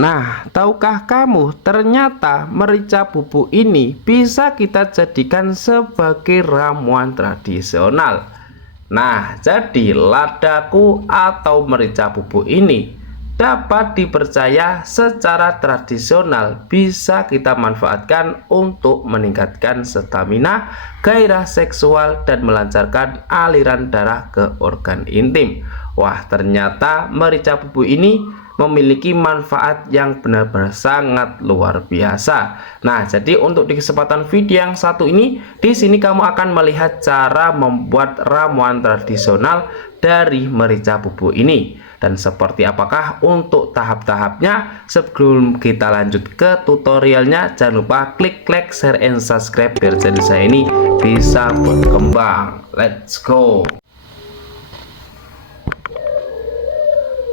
Nah, tahukah kamu ternyata merica bubuk ini bisa kita jadikan sebagai ramuan tradisional. Nah, jadi ladaku atau merica bubuk ini dapat dipercaya secara tradisional bisa kita manfaatkan untuk meningkatkan stamina, gairah seksual, dan melancarkan aliran darah ke organ intim. Wah, ternyata merica bubuk ini memiliki manfaat yang benar-benar sangat luar biasa. Nah, jadi untuk di kesempatan video yang satu ini, di sini kamu akan melihat cara membuat ramuan tradisional dari merica bubuk ini. Dan seperti apakah untuk tahap-tahapnya? Sebelum kita lanjut ke tutorialnya, jangan lupa klik like, share, and subscribe biar channel saya ini bisa berkembang. Let's go.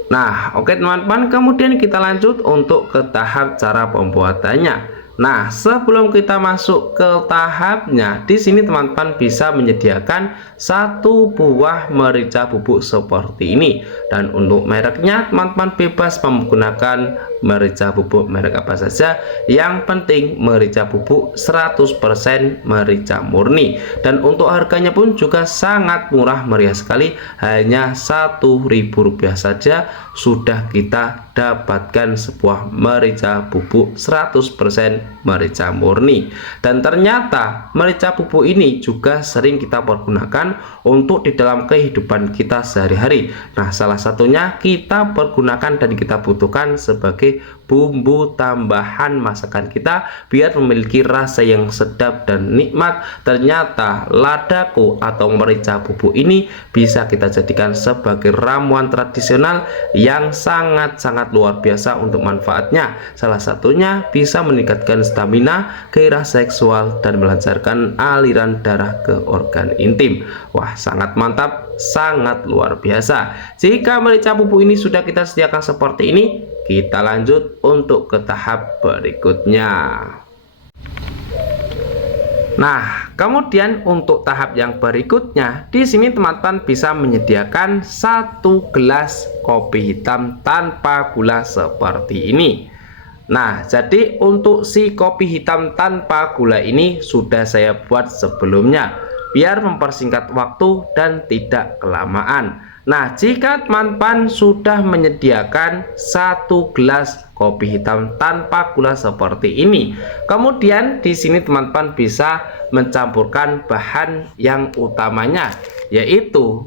Nah, oke teman-teman, kemudian kita lanjut untuk ke tahap cara pembuatannya. Nah, sebelum kita masuk ke tahapnya, di sini teman-teman bisa menyediakan satu buah merica bubuk seperti ini. Dan untuk mereknya, teman-teman bebas menggunakan merica bubuk merek apa saja. Yang penting merica bubuk 100% merica murni. Dan untuk harganya pun juga sangat murah meriah sekali, hanya Rp1.000 saja sudah kita dapatkan sebuah merica bubuk 100% merica murni. Dan ternyata merica bubuk ini juga sering kita pergunakan untuk di dalam kehidupan kita sehari-hari. Nah, salah satunya kita pergunakan dan kita butuhkan sebagai bumbu tambahan masakan kita biar memiliki rasa yang sedap dan nikmat. Ternyata ladaku atau merica bubuk ini bisa kita jadikan sebagai ramuan tradisional yang sangat-sangat luar biasa untuk manfaatnya. Salah satunya bisa meningkatkan stamina, gairah seksual, dan melancarkan aliran darah ke organ intim. Wah, sangat mantap, sangat luar biasa. Jika merica bubuk ini sudah kita sediakan seperti ini, kita lanjut untuk ke tahap berikutnya. Nah, kemudian untuk tahap yang berikutnya, di sini teman-teman bisa menyediakan 1 gelas kopi hitam tanpa gula seperti ini. Nah, jadi untuk si kopi hitam tanpa gula ini sudah saya buat sebelumnya biar mempersingkat waktu dan tidak kelamaan. Nah, jika teman-teman sudah menyediakan 1 gelas kopi hitam tanpa gula seperti ini, kemudian di sini teman-teman bisa mencampurkan bahan yang utamanya, yaitu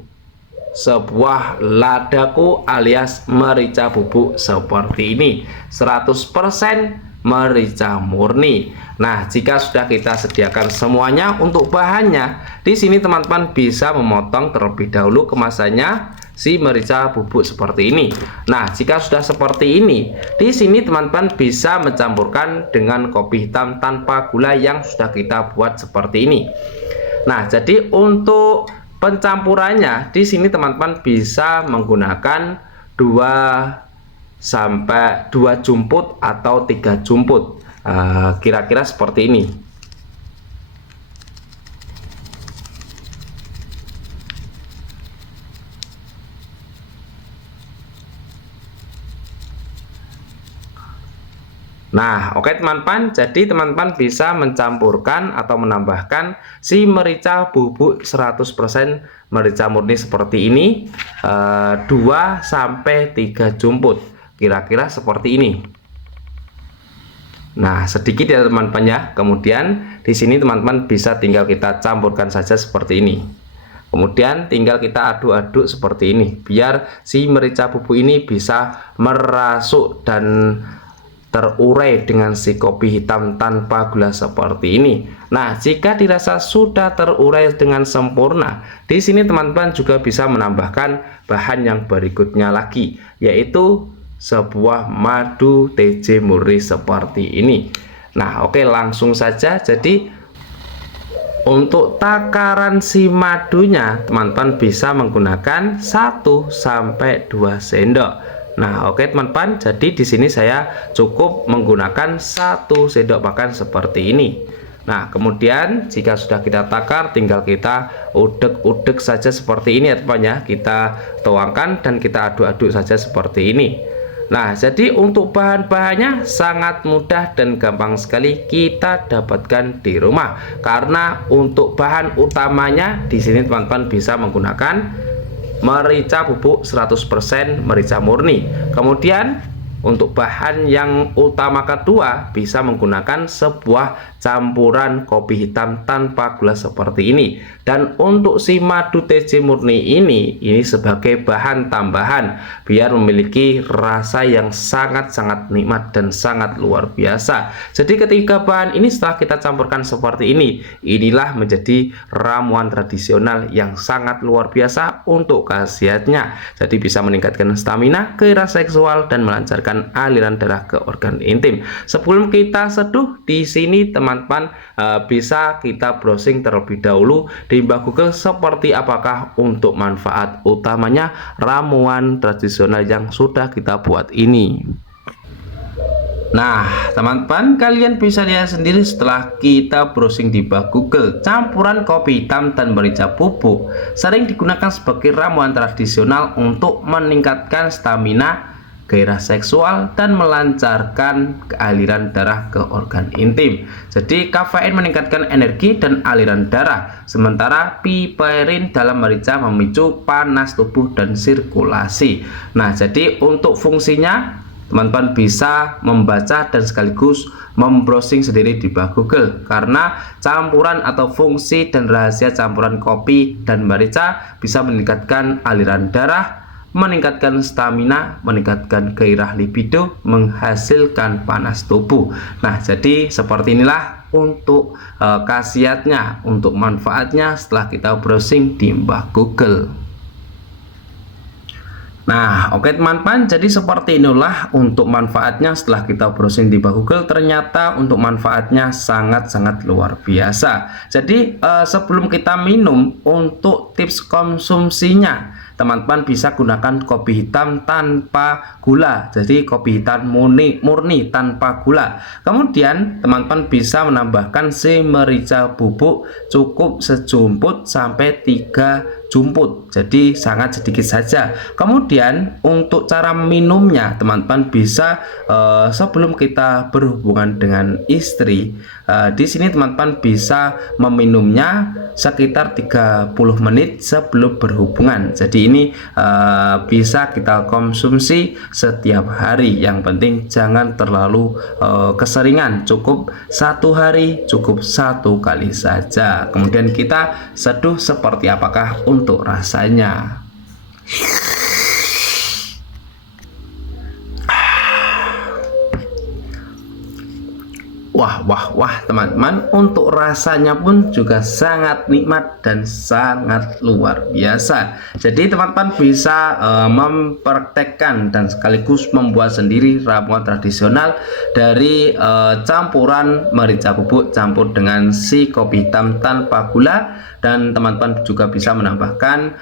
sebuah ladaku alias merica bubuk seperti ini, 100% merica murni. Nah, jika sudah kita sediakan semuanya untuk bahannya, di sini teman-teman bisa memotong terlebih dahulu kemasannya si merica bubuk seperti ini. Nah, jika sudah seperti ini, di sini teman-teman bisa mencampurkan dengan kopi hitam tanpa gula yang sudah kita buat seperti ini. Nah, jadi untuk pencampurannya di sini teman-teman bisa menggunakan 2 jumput atau 3 jumput, kira-kira seperti ini. Nah, oke teman-teman, jadi teman-teman bisa mencampurkan atau menambahkan si merica bubuk 100% merica murni seperti ini, 2-3 jumput, kira-kira seperti ini. Nah, sedikit ya teman-teman ya. Kemudian di sini teman-teman bisa tinggal kita campurkan saja seperti ini. Kemudian tinggal kita aduk-aduk seperti ini biar si merica bubuk ini bisa merasuk dan terurai dengan si kopi hitam tanpa gula seperti ini. Nah, jika dirasa sudah terurai dengan sempurna, di sini teman-teman juga bisa menambahkan bahan yang berikutnya lagi, yaitu sebuah madu TJ murni seperti ini. Nah, oke, langsung saja. Jadi untuk takaran si madunya teman-teman bisa menggunakan 1-2 sendok. Nah, oke teman-teman, jadi di sini saya cukup menggunakan 1 sendok makan seperti ini. Nah, kemudian jika sudah kita takar, tinggal kita udek-udek saja seperti ini ya teman ya. Kita tuangkan dan kita aduk-aduk saja seperti ini. Nah, jadi untuk bahan-bahannya sangat mudah dan gampang sekali kita dapatkan di rumah. Karena untuk bahan utamanya di sini teman-teman bisa menggunakan merica bubuk 100% merica murni. Kemudian untuk bahan yang utama kedua bisa menggunakan sebuah campuran kopi hitam tanpa gula seperti ini. Dan untuk si madu TC murni ini sebagai bahan tambahan biar memiliki rasa yang sangat-sangat nikmat dan sangat luar biasa. Jadi ketiga bahan ini setelah kita campurkan seperti ini, inilah menjadi ramuan tradisional yang sangat luar biasa untuk khasiatnya. Jadi bisa meningkatkan stamina, gairah seksual dan melancarkan aliran darah ke organ intim. Sebelum kita seduh, di sini teman-teman bisa kita browsing terlebih dahulu di Mbah Google seperti apakah untuk manfaat utamanya ramuan tradisional yang sudah kita buat ini. Nah, teman-teman, kalian bisa lihat sendiri setelah kita browsing di Mbah Google, campuran kopi hitam dan merica bubuk sering digunakan sebagai ramuan tradisional untuk meningkatkan stamina, gairah seksual dan melancarkan aliran darah ke organ intim. Jadi kafein meningkatkan energi dan aliran darah, sementara piperin dalam merica memicu panas tubuh dan sirkulasi. Nah, jadi untuk fungsinya teman-teman bisa membaca dan sekaligus membrowsing sendiri di Mbah Google, karena campuran atau fungsi dan rahasia campuran kopi dan merica bisa meningkatkan aliran darah, meningkatkan stamina, meningkatkan gairah libido, menghasilkan panas tubuh. Nah, jadi seperti inilah untuk khasiatnya, untuk manfaatnya setelah kita browsing di Mbah Google. Nah, oke teman-teman, jadi seperti inilah untuk manfaatnya setelah kita browsing di Mbah Google. Ternyata untuk manfaatnya sangat-sangat luar biasa. Jadi sebelum kita minum, untuk tips konsumsinya, teman-teman bisa gunakan kopi hitam tanpa gula. Jadi kopi hitam murni tanpa gula. Kemudian teman-teman bisa menambahkan si merica bubuk cukup sejumput sampai 3 jumput, jadi sangat sedikit saja. Kemudian untuk cara minumnya, teman-teman bisa sebelum kita berhubungan dengan istri, di sini teman-teman bisa meminumnya sekitar 30 menit sebelum berhubungan. Jadi ini bisa kita konsumsi setiap hari. Yang penting jangan terlalu keseringan, cukup 1 hari, cukup 1 kali saja. Kemudian kita seduh seperti apakah untuk rasanya. Wah teman-teman, untuk rasanya pun juga sangat nikmat dan sangat luar biasa. Jadi teman-teman bisa mempraktekkan dan sekaligus membuat sendiri ramuan tradisional dari campuran merica bubuk campur dengan si kopi hitam tanpa gula, dan teman-teman juga bisa menambahkan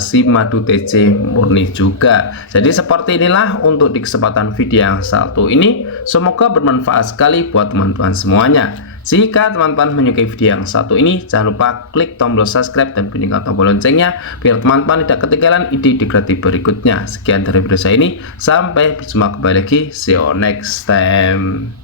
si madu TC murni juga. Jadi seperti inilah untuk di kesempatan video yang satu ini, semoga bermanfaat sekali buat teman-teman semuanya. Jika teman-teman menyukai video yang satu ini, jangan lupa klik tombol subscribe dan bunyikan tombol loncengnya biar teman-teman tidak ketinggalan ide-ide kreatif berikutnya. Sekian dari video saya ini, sampai berjumpa kembali lagi, see you next time.